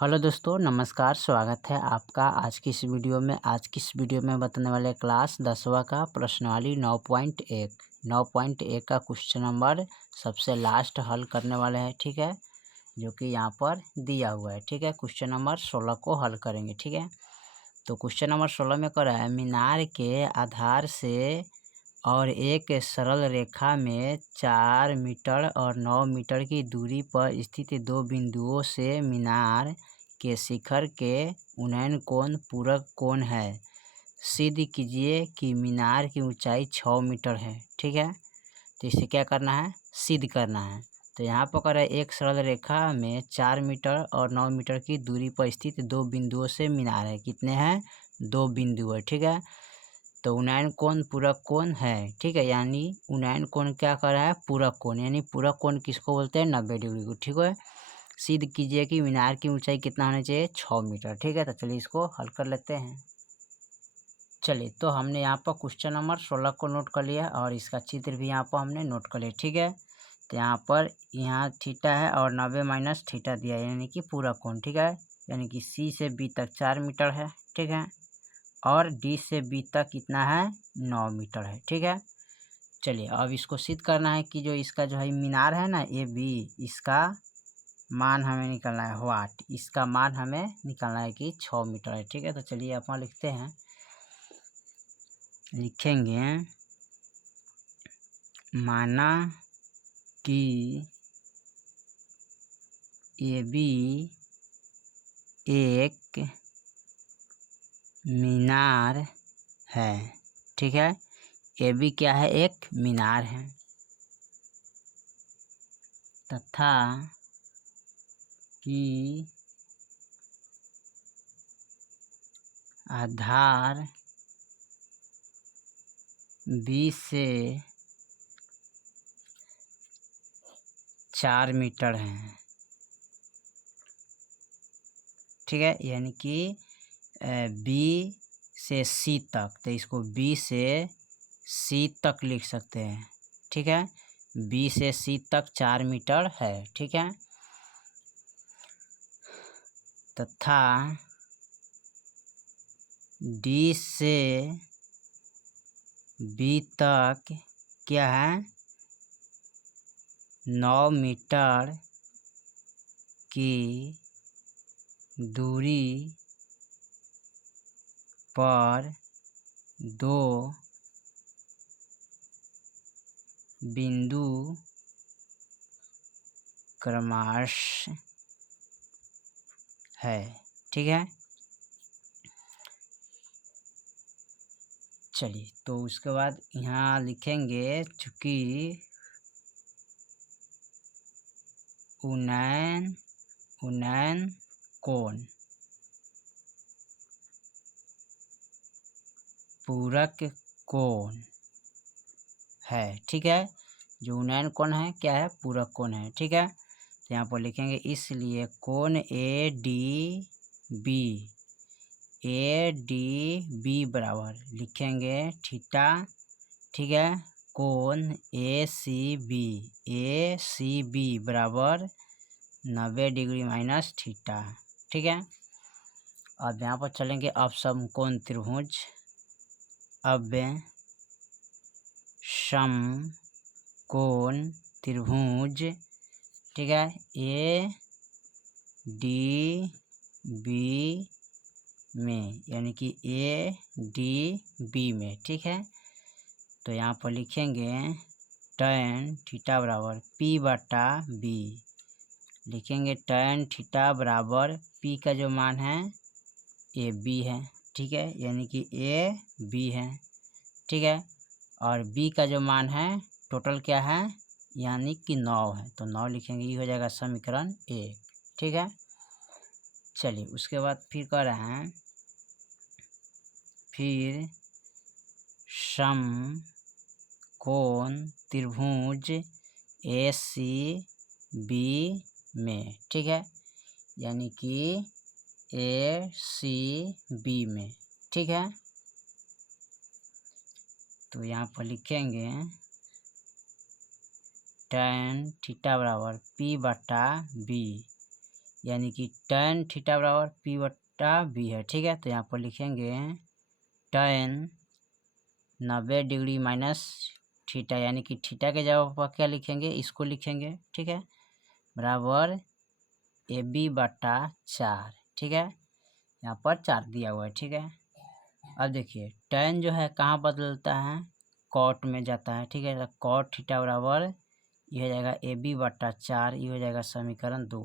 Hello दोस्तों, नमस्कार। स्वागत है आपका आज की इस वीडियो में। आज की इस वीडियो में बताने वाले क्लास 10वां का प्रश्नावली 9.1 का क्वेश्चन नंबर सबसे लास्ट हल करने वाले हैं। ठीक है, जो कि यहाँ पर दिया हुआ है। ठीक है, क्वेश्चन नंबर 16 को हल करेंगे। ठीक है, तो क्वेश्चन नंबर 16 में कर रहा है, मीनार के आधार से और एक सरल रेखा में 4 मीटर और 9 मीटर की दूरी पर स्थित दो बिंदुओं से मीनार के शिखर के उन्नयन कोण पूरक कोण है। सिद्ध कीजिए कि मीनार की ऊंचाई 6 मीटर है। ठीक है, तो इसे क्या करना है, सिद्ध करना है। तो यहाँ पर कर एक सरल रेखा में 4 मीटर और 9 मीटर की दूरी पर स्थित दो बिंदुओं से मीनार है। कितने हैं, दो बिंदु है। ठीक है, तो उन्नयन कोण पूरक कोण है। ठीक है, यानी उन्नयन कोण क्या कर रहा है, पूरक कोण। यानी पूरक कोण किसको बोलते हैं, 90 डिग्री को। ठीक है, सिद्ध कीजिए कि मीनार की ऊंचाई कितना होना चाहिए, 6 मीटर। ठीक है, तो चलिए इसको हल कर लेते हैं। चलिए, तो हमने यहाँ पर क्वेश्चन नंबर 16 को नोट कर लिया और इसका चित्र भी यहाँ पर हमने नोट कर लिया। ठीक है, तो यहाँ थीटा है और 90 माइनस थीटा दिया है, यानी कि पूरक कोण। ठीक है, यानी कि सी से बी तक 4 मीटर है। ठीक है, और डी से बी तक कितना है, 9 मीटर है। ठीक है, चलिए अब इसको सिद्ध करना है कि जो इसका जो है मीनार है ना, ए बी, इसका मान हमें निकालना है। वाट, इसका मान हमें निकालना है कि 6 मीटर है। ठीक है, तो चलिए अपन लिखते हैं, लिखेंगे माना कि ए बी एक मीनार है। ठीक है, ए बी क्या है, एक मीनार है तथा कि आधार बी से 4 मीटर है। ठीक है, यानी कि बी से सी तक, तो इसको बी से सी तक लिख सकते हैं। ठीक है, बी से सी तक 4 मीटर है। ठीक है, तथा डी से बी तक क्या है, 9 मीटर की दूरी पर दो बिंदु क्रमश है। ठीक है, चलिए, तो उसके बाद यहाँ लिखेंगे चूँकि उन्नयन कोण पूरक कोण है। ठीक है, जो उन्नयन कोण है क्या है, पूरक कोण है। ठीक है, तो यहाँ पर लिखेंगे इसलिए कोण ए डी बी बराबर लिखेंगे थीटा। ठीक है, कोण ए सी बी बराबर 90 डिग्री माइनस थीटा। ठीक है, अब यहाँ पर चलेंगे अब समकोण त्रिभुज। अब समकोण त्रिभुज, ठीक है, ए डी बी में, यानी कि ए डी बी में। ठीक है, तो यहाँ पर लिखेंगे tan थीटा बराबर पी बटा बी। लिखेंगे tan थीटा बराबर पी का जो मान है ए बी है। ठीक है, यानी कि ए बी है। ठीक है, और बी का जो मान है टोटल क्या है, यानी कि 9 है, तो 9 लिखेंगे, ये हो जाएगा समीकरण 1। ठीक है, चलिए उसके बाद फिर कह रहे हैं, फिर समकोण त्रिभुज ए सी बी में। ठीक है, यानी कि ए सी बी में। ठीक है, तो यहाँ पर लिखेंगे tan थीटा बराबर पी बटा बी। यानी कि tan थीटा बराबर P/B है, ठीक है। तो यहाँ पर लिखेंगे tan 90 डिग्री माइनस थीटा, यानी कि थीटा के जगह पर क्या लिखेंगे, इसको लिखेंगे, ठीक है, बराबर AB/4, ठीक है। यहाँ पर 4 दिया हुआ है, ठीक है। अब देखिए tan जो है कहाँ बदलता है, कॉट में जाता है, ठीक है। तो कॉट थीटा बराबर ये हो जाएगा AB/4, ये हो जाएगा समीकरण 2।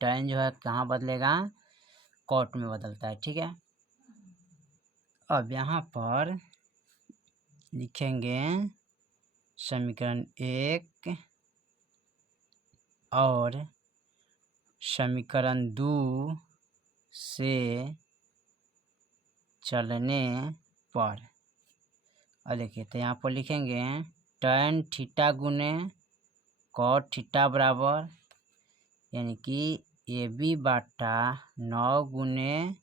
tan जो है कहाँ बदलेगा, कॉट में बदलता है, ठीक है। अब यहाँ पर लिखेंगे समीकरण 1 और समीकरण 2 से चलने पर, और देखिए तो यहाँ पर लिखेंगे tan थीटा गुने कॉट थीटा बराबर, यानी कि AB/9 गुने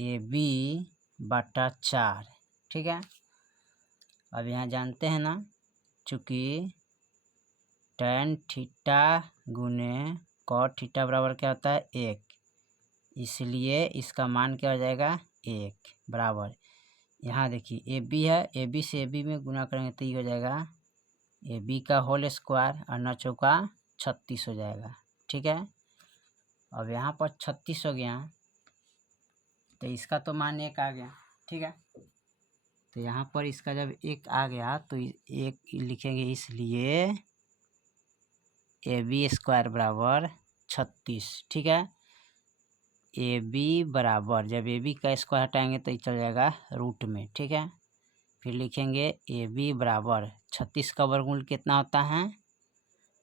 AB/4, ठीक है। अब यहाँ जानते हैं ना, चूँकि tan थीटा गुने कॉट थीटा बराबर क्या होता है 1, इसलिए इसका मान क्या हो जाएगा 1 बराबर, यहाँ देखिए AB है, AB से AB में गुना करेंगे तो ये हो जाएगा AB का होल स्क्वायर और 9 चौका 36 हो जाएगा, ठीक है। अब यहाँ पर 36 हो गया तो इसका तो मान 1 आ गया, ठीक है। तो यहाँ पर इसका जब 1 आ गया तो 1 लिखेंगे, इसलिए AB² बराबर 36, ठीक है। AB बराबर, जब AB का स्क्वायर हटाएंगे तो ये चल जाएगा रूट में, ठीक है। फिर लिखेंगे AB बराबर 36 का वर्गमूल कितना होता है,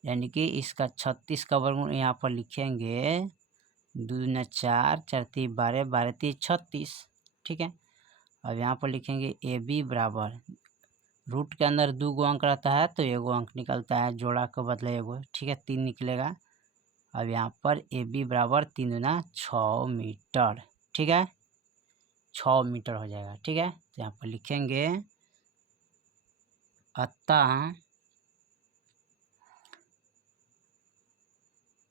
यानी कि इसका 36 का वर्गमूल यहाँ पर लिखेंगे 2 दूना 4, 4 3 12, 12 3 36, ठीक है। अब यहाँ पर लिखेंगे AB बराबर, रूट के अंदर 2 गो अंक रहता है तो 1 गो अंक निकलता है, जोड़ा के बदले 1 गो, ठीक है, 3 निकलेगा। अब यहाँ पर AB बराबर 3 दूना 6 मीटर, ठीक है, 6 मीटर हो जाएगा, ठीक है। तो यहाँ पर लिखेंगे अतः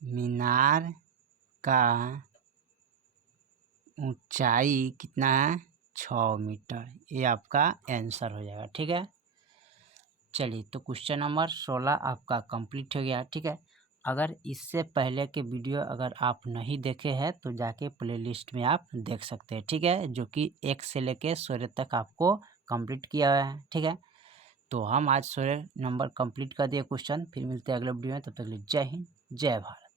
मीनार का ऊंचाई कितना है 6 मीटर, ये आपका आंसर हो जाएगा, ठीक है। चलिए तो क्वेश्चन नंबर 16 आपका कंप्लीट हो गया, ठीक है। अगर इससे पहले के वीडियो अगर आप नहीं देखे हैं तो जाके प्लेलिस्ट में आप देख सकते हैं, ठीक है, जो कि 1 से लेके 16 तक आपको कंप्लीट किया हुआ है, ठीक है। तो हम आज 16 नंबर कंप्लीट कर दिए क्वेश्चन, फिर मिलते हैं अगले वीडियो में, तब तक के लिए जय हिंद जय भारत।